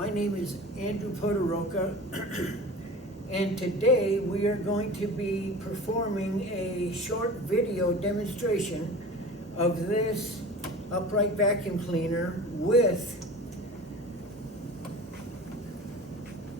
My name is Andrew Podoroka, and today we are going to be performing a short video demonstration of this upright vacuum cleaner with,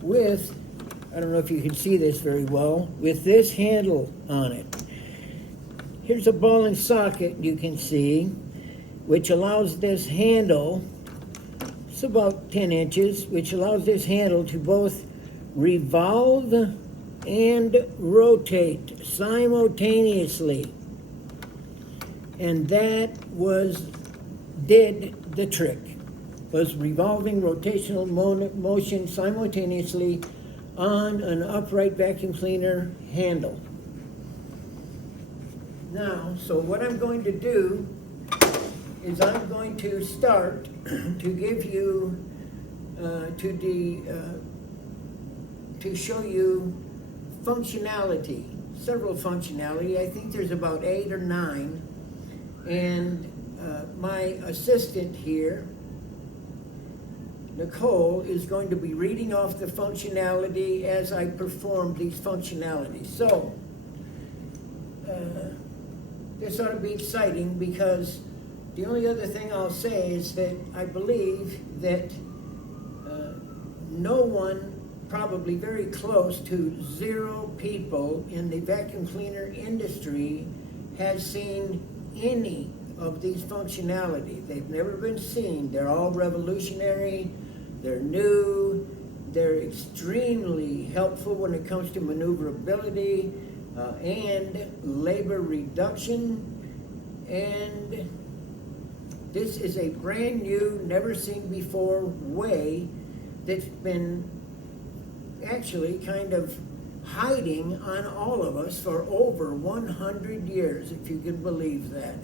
I don't know if you can see this very well, with this handle on it. Here's a ball and socket you can see, which allows this handle, it's about 10 inches, which allows this handle to both revolve and rotate simultaneously. And that did the trick, was revolving rotational motion simultaneously on an upright vacuum cleaner handle. Now, so what I'm going to do is I'm going to start to give you, to show you functionality, several functionality. I think there's about 8 or 9. And my assistant here, Nicole, is going to be reading off the functionality as I perform these functionalities. So, this ought to be exciting, because the only other thing I'll say is that I believe that no one, probably very close to 0 people in the vacuum cleaner industry has seen any of these functionality. They've never been seen. They're all revolutionary, they're new, they're extremely helpful when it comes to maneuverability and labor reduction. And this is a brand new, never seen before way that's been actually kind of hiding on all of us for over 100 years, if you can believe that.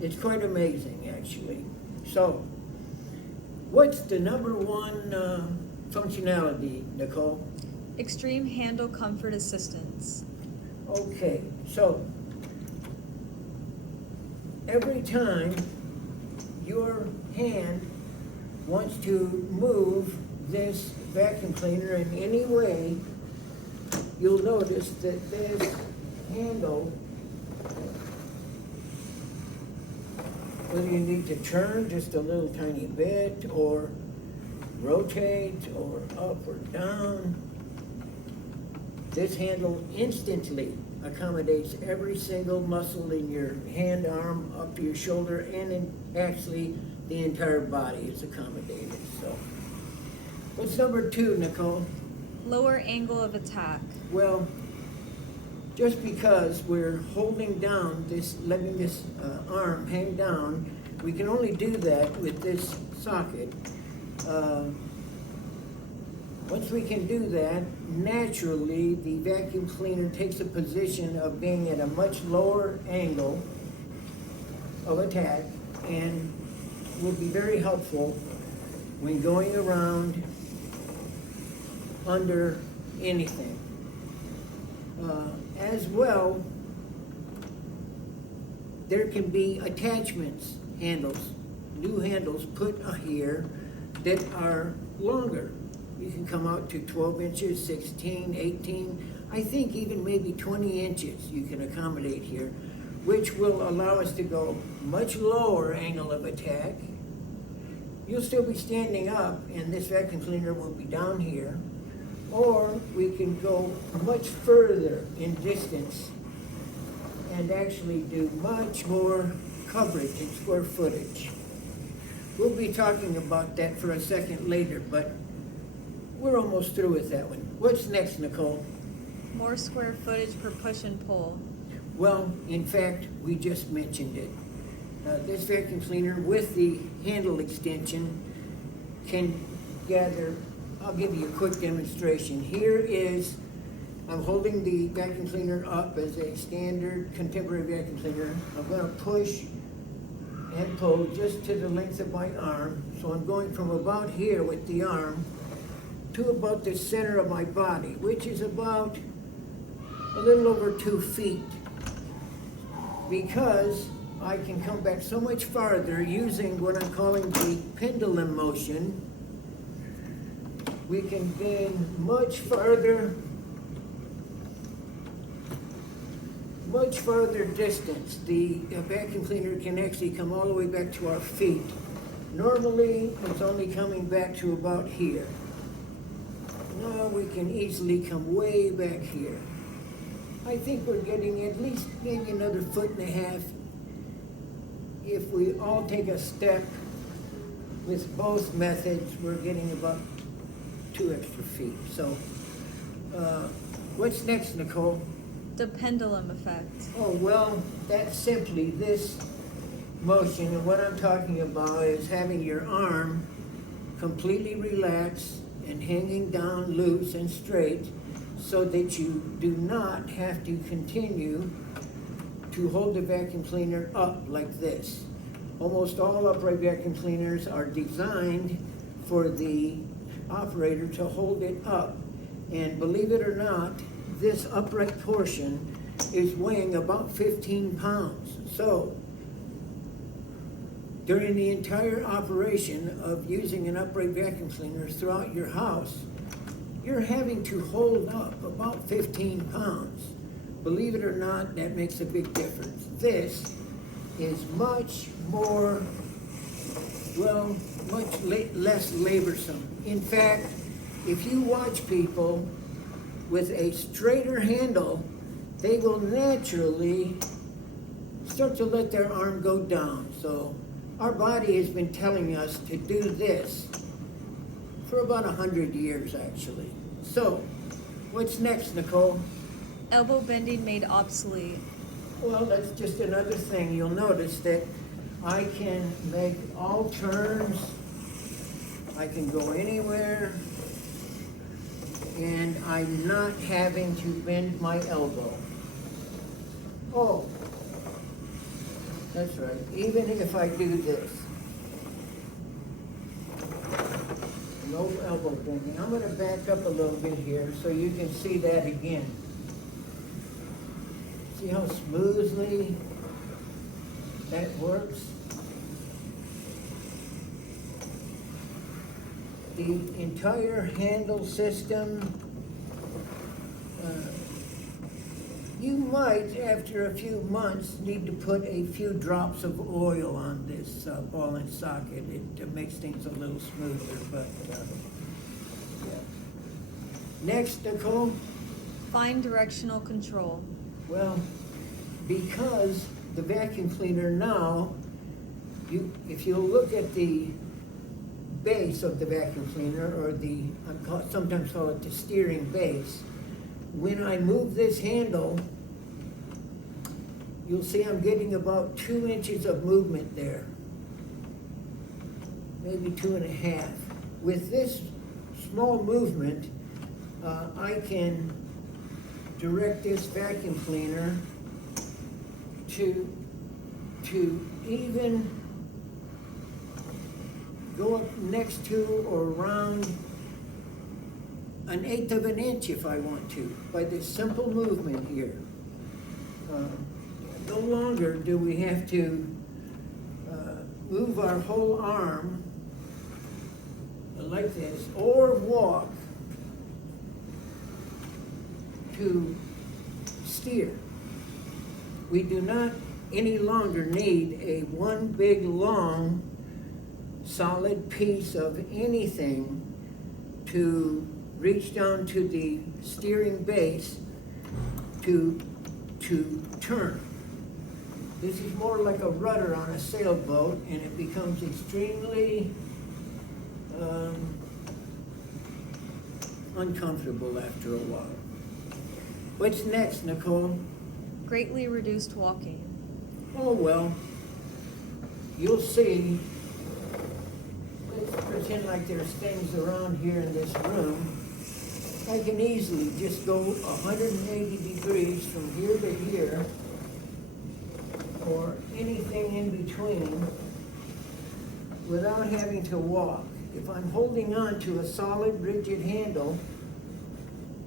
It's quite amazing, actually. So, what's the number one functionality, Nicole? Extreme handle comfort assistance. Okay, so every time your hand wants to move this vacuum cleaner in any way, you'll notice that this handle, whether you need to turn just a little tiny bit, or rotate, or up or down, this handle instantly accommodates every single muscle in your hand, arm, up to your shoulder, and in actually the entire body is accommodated. So, what's number 2, Nicole? Lower angle of attack. Well, just because we're holding down this, letting this arm hang down, we can only do that with this socket. Once we can do that, naturally the vacuum cleaner takes a position of being at a much lower angle of attack, and will be very helpful when going around under anything. As well, there can be attachments, handles, new handles put here that are longer. You can come out to 12 inches, 16, 18, I think even maybe 20 inches you can accommodate here, which will allow us to go much lower angle of attack. You'll still be standing up, and this vacuum cleaner will be down here. Or we can go much further in distance and actually do much more coverage in square footage. We'll be talking about that for a second later, but we're almost through with that one. What's next, Nicole? More square footage per push and pull. Well, in fact, we just mentioned it. This vacuum cleaner with the handle extension can gather. I'll give you a quick demonstration. Here is, I'm holding the vacuum cleaner up as a standard contemporary vacuum cleaner. I'm going to push and pull just to the length of my arm. So I'm going from about here with the arm to about the center of my body, which is about a little over 2 feet. Because I can come back so much farther using what I'm calling the pendulum motion. we can gain much farther distance. The vacuum cleaner can actually come all the way back to our feet. Normally, it's only coming back to about here. Now we can easily come way back here. I think we're getting at least maybe another 1.5 feet. If we all take a step with both methods, we're getting about 2 extra feet. So, what's next, Nicole? The pendulum effect. Oh, well, that's simply this motion, and what I'm talking about is having your arm completely relaxed and hanging down loose and straight so that you do not have to continue to hold the vacuum cleaner up like this. Almost all upright vacuum cleaners are designed for the operator to hold it up. And believe it or not, this upright portion is weighing about 15 pounds. So, during the entire operation of using an upright vacuum cleaner throughout your house, you're having to hold up about 15 pounds. Believe it or not, that makes a big difference. This is much more, well, much less laborsome. In fact, if you watch people with a straighter handle, they will naturally start to let their arm go down. So our body has been telling us to do this for about 100 years, actually. So, what's next, Nicole? Elbow bending made obsolete. Well, that's just another thing. You'll notice that I can make all turns. I can go anywhere. And I'm not having to bend my elbow. Oh, that's right. Even if I do this. No elbow bending. I'm going to back up a little bit here so you can see that again. See how smoothly that works? The entire handle system, you might, after a few months, need to put a few drops of oil on this ball and socket. It makes things a little smoother, but yeah. Next, Nicole? Fine directional control. Well, because the vacuum cleaner now, if you look at the base of the vacuum cleaner, or sometimes call it the steering base, when I move this handle, you'll see I'm getting about 2 inches of movement there, maybe 2.5. With this small movement, I can direct this vacuum cleaner to even go up next to or around 1/8 of an inch if I want to, by this simple movement here. No longer do we have to move our whole arm like this, or walk to steer. We do not any longer need a one big long solid piece of anything to reach down to the steering base to turn. This is more like a rudder on a sailboat, and it becomes extremely uncomfortable after a while. What's next, Nicole? Greatly reduced walking. Oh, well, you'll see. Let's pretend like there's things around here in this room. I can easily just go 180 degrees from here to here, or anything in between, without having to walk. If I'm holding on to a solid, rigid handle,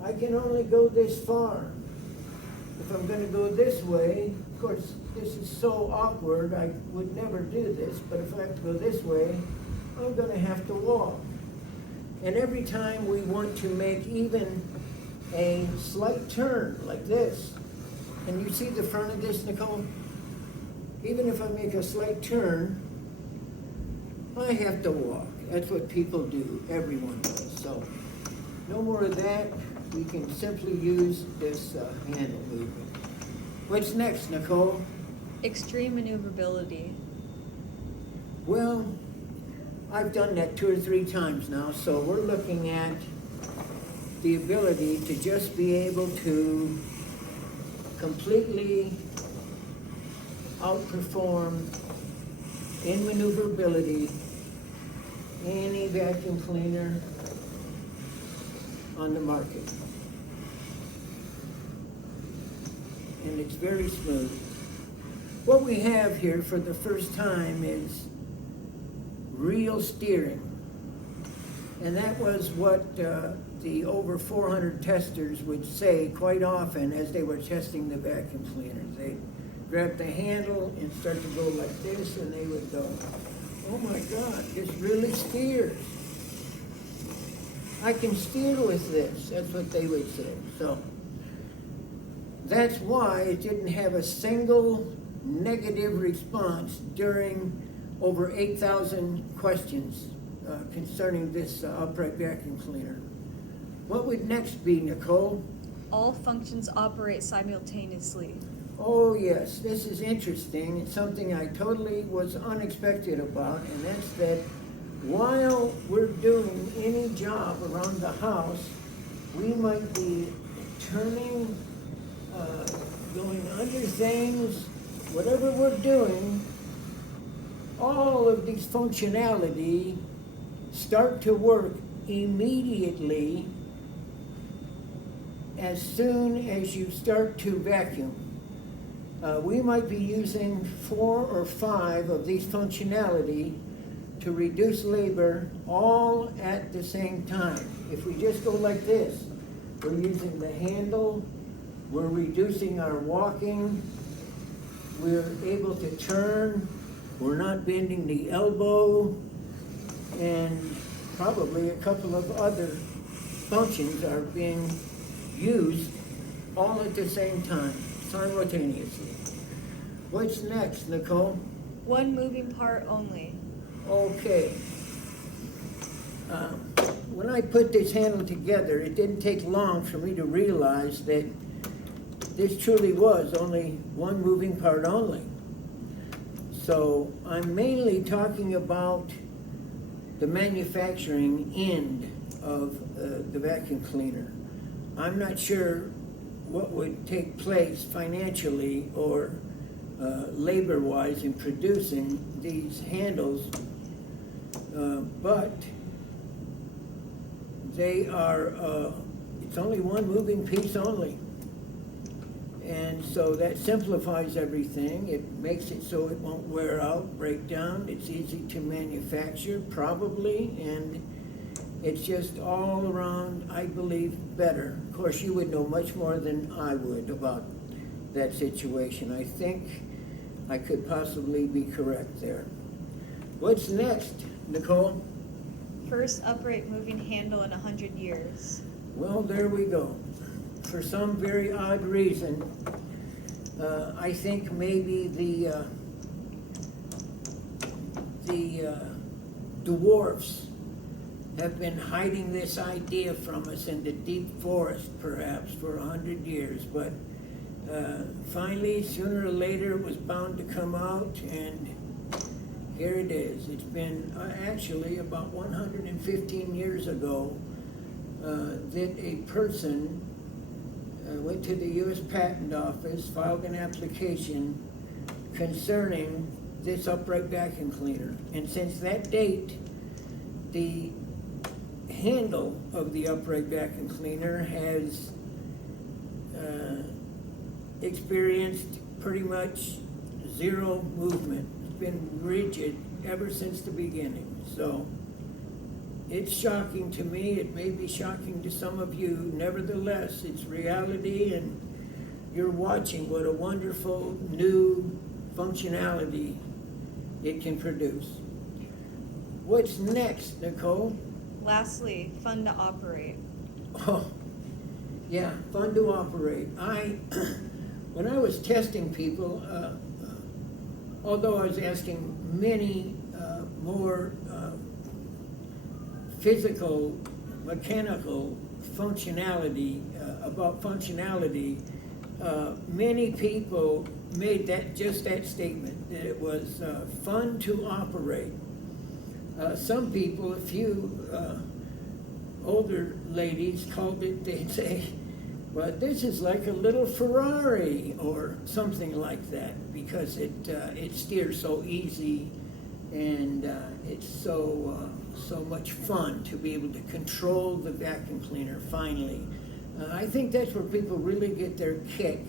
I can only go this far. If I'm going to go this way, of course, this is so awkward, I would never do this, but if I have to go this way, I'm going to have to walk. And every time we want to make even a slight turn like this, and you see the front of this, Nicole? Even if I make a slight turn, I have to walk. That's what people do. Everyone does. So no more of that. We can simply use this handle movement. What's next, Nicole? Extreme maneuverability. Well, I've done that 2 or 3 times now, so we're looking at the ability to just be able to completely outperform in maneuverability any vacuum cleaner on the market. And it's very smooth. What we have here for the first time is real steering. And that was what the over 400 testers would say quite often as they were testing the vacuum cleaners. They grab the handle and start to go like this, and they would go, oh my God, this really steers. I can steer with this. That's what they would say. So that's why it didn't have a single negative response during over 8,000 questions concerning this upright vacuum cleaner. What would next be, Nicole? All functions operate simultaneously. Oh yes, this is interesting. It's something I totally was unexpected about, and that's that while we're doing any job around the house, we might be turning, going under things, whatever we're doing, all of these functionality start to work immediately as soon as you start to vacuum. We might be using 4 or 5 of these functionality to reduce labor all at the same time. If we just go like this, we're using the handle, we're reducing our walking, we're able to turn, we're not bending the elbow, and probably a couple of other functions are being used all at the same time, simultaneously. What's next, Nicole? One moving part only. Okay. When I put this handle together, it didn't take long for me to realize that this truly was only one moving part only. So I'm mainly talking about the manufacturing end of the vacuum cleaner. I'm not sure what would take place financially or labor-wise in producing these handles, but they are, it's only one moving piece only. And so that simplifies everything. It makes it so it won't wear out, break down. It's easy to manufacture, probably, and it's just all around, I believe, better. Of course, you would know much more than I would about that situation. I think I could possibly be correct there. What's next, Nicole? First upright moving handle in 100 years. Well, there we go. For some very odd reason, I think maybe the dwarfs have been hiding this idea from us in the deep forest, perhaps, for 100 years. But finally, sooner or later, it was bound to come out, and here it is. It's been actually about 115 years ago that a person went to the U.S. Patent Office, filed an application concerning this upright vacuum cleaner. And since that date, the handle of the upright vacuum cleaner has experienced pretty much zero movement. It's been rigid ever since the beginning. So it's shocking to me. It may be shocking to some of you. Nevertheless, it's reality, and you're watching what a wonderful new functionality it can produce. What's next, Nicole? Lastly, fun to operate. Oh, yeah, fun to operate. When I was testing people, although I was asking many more physical, mechanical functionality, about functionality, many people made just that statement, that it was fun to operate. Some people, a few older ladies called it, they'd say, well, this is like a little Ferrari or something like that, because it steers so easy, and it's so much fun to be able to control the vacuum cleaner finally. I think that's where people really get their kick,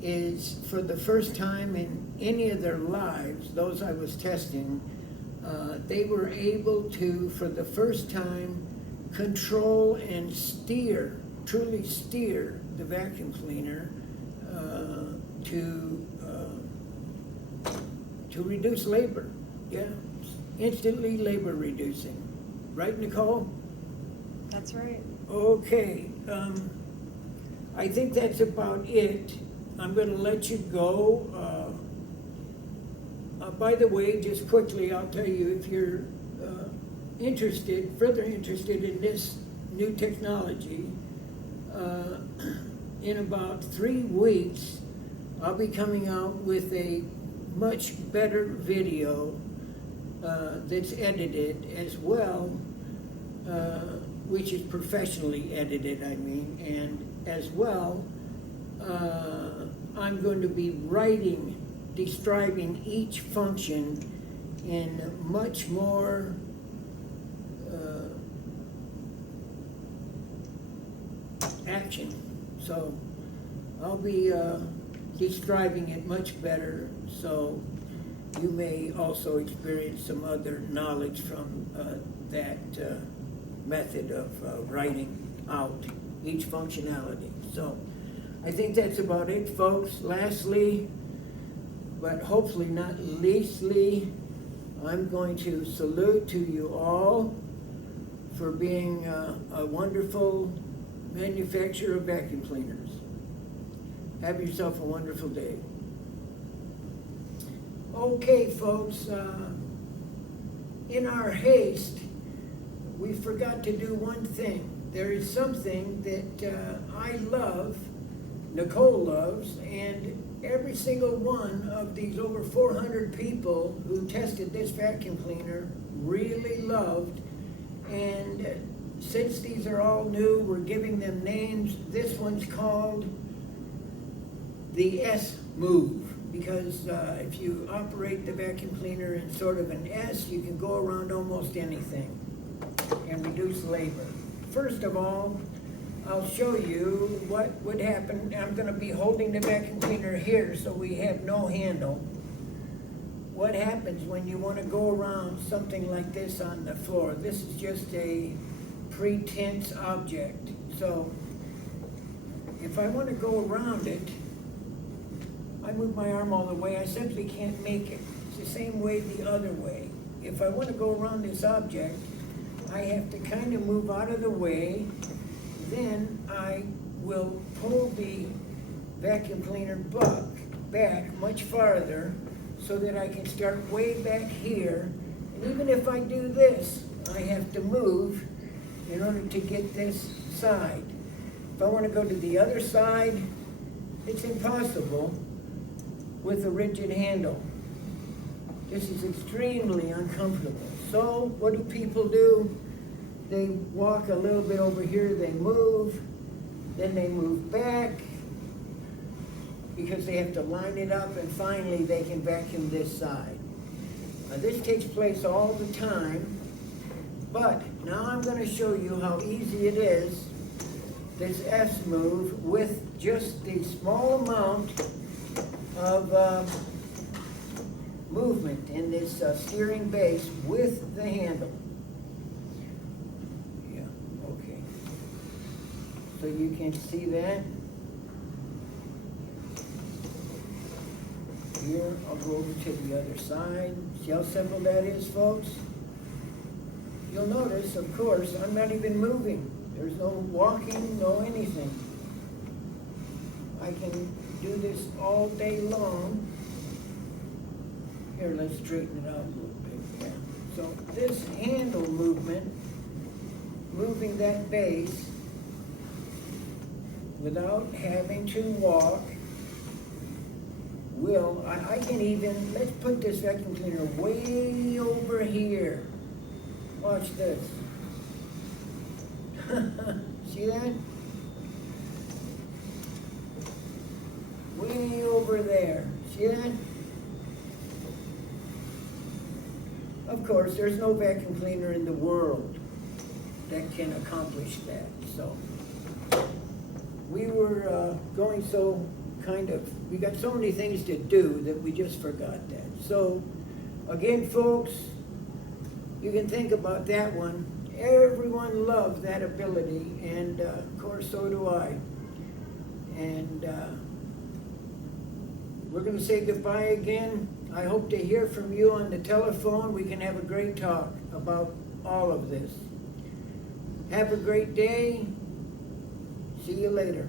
is for the first time in any of their lives, those I was testing, they were able to, for the first time, control and truly steer the vacuum cleaner to reduce labor. Yeah, instantly labor reducing. Right, Nicole? That's right. Okay, I think that's about it. I'm going to let you go. By the way, just quickly, I'll tell you, if you're further interested in this new technology, in about 3 weeks, I'll be coming out with a much better video that's edited as well, which is professionally edited, I mean, and as well, I'm going to be describing each function in much more action. So I'll be describing it much better, so you may also experience some other knowledge from that method of writing out each functionality. So I think that's about it, folks. Lastly, but hopefully not leastly, I'm going to salute to you all for being a wonderful manufacturer of vacuum cleaners. Have yourself a wonderful day. Okay, folks, in our haste, we forgot to do one thing. There is something that I love, Nicole loves, and every single one of these over 400 people who tested this vacuum cleaner really loved. And since these are all new, we're giving them names. This one's called the S move, because if you operate the vacuum cleaner in sort of an S, you can go around almost anything and reduce labor. First of all, I'll show you what would happen. I'm going to be holding the vacuum cleaner here so we have no handle. What happens when you want to go around something like this on the floor? This is just a pre-tense object. So if I want to go around it, I move my arm all the way. I simply can't make it. It's the same way the other way. If I want to go around this object, I have to kind of move out of the way. Then I will pull the vacuum cleaner back much farther so that I can start way back here. And even if I do this, I have to move in order to get this side. If I want to go to the other side, it's impossible with a rigid handle. This is extremely uncomfortable. So what do people do? They walk a little bit over here, they move, then they move back because they have to line it up, and finally they can vacuum this side. This takes place all the time, but now I'm going to show you how easy it is, this S move, with just the small amount of movement in this steering base with the handle. Yeah, okay. So you can see that. Here, I'll go over to the other side. See how simple that is, folks? you'll notice, of course, I'm not even moving. There's no walking, no anything. I can do this all day long. Here, let's straighten it out a little bit, yeah. So this handle movement, moving that base without having to walk, I can even, let's put this vacuum cleaner way over here. Watch this. See that? Way over there. See that? Of course, there's no vacuum cleaner in the world that can accomplish that. So we were going so we got so many things to do that we just forgot that. So again, folks, you can think about that one. Everyone loves that ability, and of course, so do I. And we're going to say goodbye again. I hope to hear from you on the telephone. We can have a great talk about all of this. Have a great day. See you later.